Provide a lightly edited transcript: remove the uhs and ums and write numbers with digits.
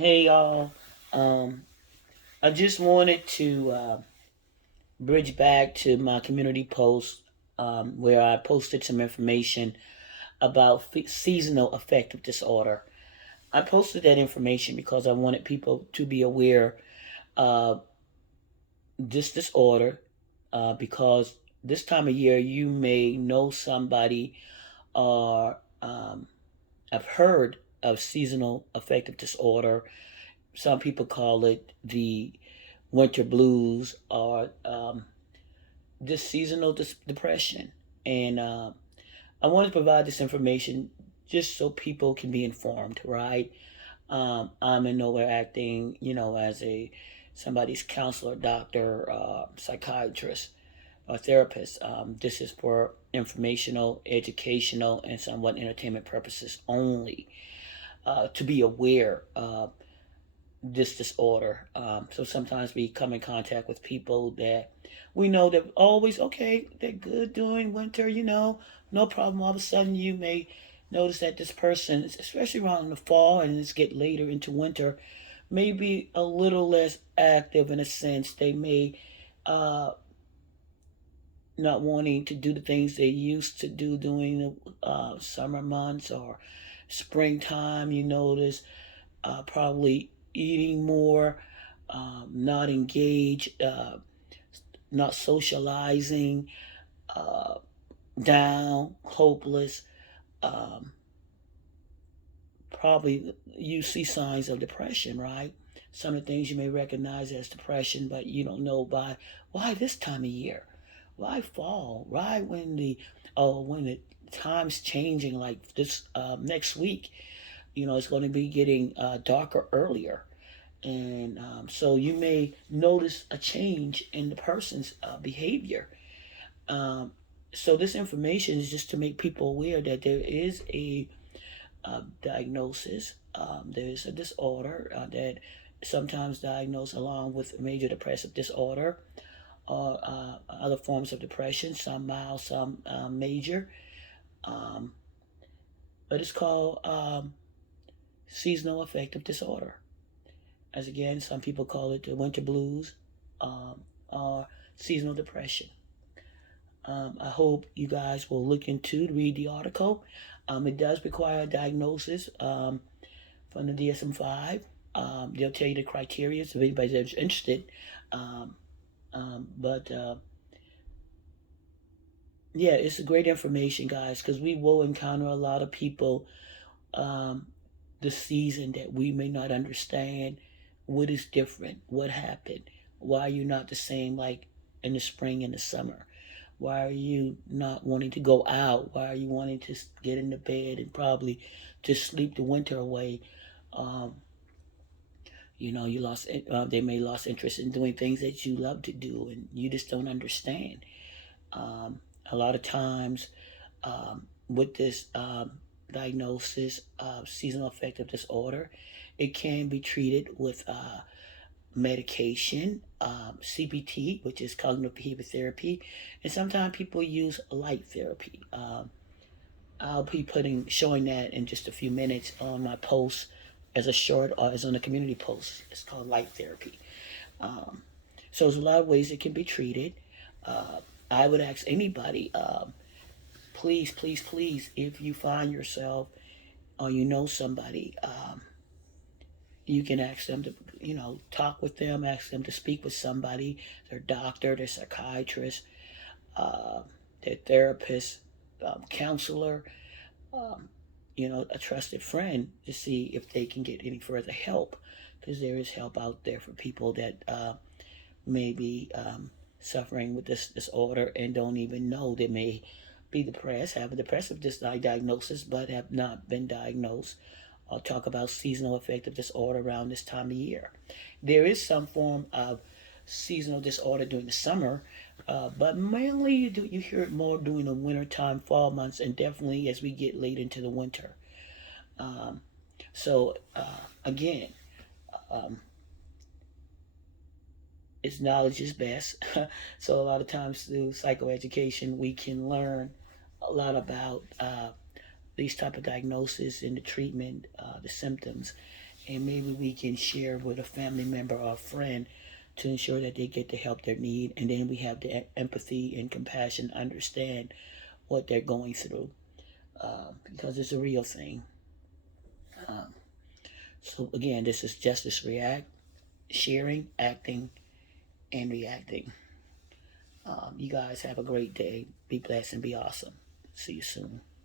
Hey y'all. Um, I just wanted to bridge back to my community post where I posted some information about seasonal affective disorder. I posted that information because I wanted people to be aware of this disorder because this time of year you may know somebody or have heard of seasonal affective disorder. Some people call it the winter blues or this seasonal depression. And I want to provide this information just so people can be informed, right? I'm in nowhere acting, as a somebody's counselor, doctor, psychiatrist, or therapist. This is for informational, educational, and somewhat entertainment purposes only. To be aware of this disorder. So sometimes we come in contact with people that we know that always okay, they're good during winter, no problem. All of a sudden, you may notice that this person, especially around the fall and it's get later into winter, may be a little less active in a sense. They may uh, not wanting to do the things they used to do during the summer months or springtime. You notice probably eating more, not engaged, not socializing, uh, down, hopeless. Um, Probably you see signs of depression, right? Some of the things you may recognize as depression, but you don't know why this time of year, why fall, why when the time's changing like this next week, it's going to be getting darker earlier. And so you may notice a change in the person's behavior. Um, so this information is just to make people aware that there is a diagnosis. There's a disorder that sometimes diagnosed along with major depressive disorder or other forms of depression, some mild, some major. Um, but it's called seasonal affective disorder. As again, some people call it the winter blues or seasonal depression. I hope you guys will look into to read the article. It does require a diagnosis from the DSM-5. They'll tell you the criteria so if anybody's interested. Um, but yeah, it's great information, guys, because we will encounter a lot of people um, this season that we may not understand what is different, what happened, why you're not the same like in the spring and the summer. Why are you not wanting to go out? Why are you wanting to get into bed and probably just sleep the winter away? Um, you lost. They may lost interest in doing things that you love to do, and you just don't understand. A lot of times, with this diagnosis of seasonal affective disorder, it can be treated with medication, CBT, which is cognitive behavior therapy, and sometimes people use light therapy. I'll be showing that in just a few minutes on my post as a short or as on a community post. It's called light therapy. Um, so there's a lot of ways it can be treated. Uh, I would ask anybody, please, please, please, if you find yourself or you know somebody, you can ask them to, talk with them, ask them to speak with somebody, their doctor, their psychiatrist, uh, their therapist, counselor, um, a trusted friend to see if they can get any further help. Because there is help out there for people that may be suffering with this disorder and don't even know they may be depressed, have a depressive diagnosis, but have not been diagnosed. I'll talk about seasonal affective disorder around this time of year. There is some form of seasonal disorder during the summer, but mainly you hear it more during the winter time, fall months, and definitely as we get late into the winter. Um, so again, um, it's knowledge is best. So a lot of times through psychoeducation, we can learn a lot about these type of diagnoses and the treatment, the symptoms, and maybe we can share with a family member or a friend to ensure that they get the help they need, and then we have the empathy and compassion to understand what they're going through, because it's a real thing. Um, so again, this is Justice React, sharing, acting, and reacting. You guys have a great day. Be blessed and be awesome. See you soon.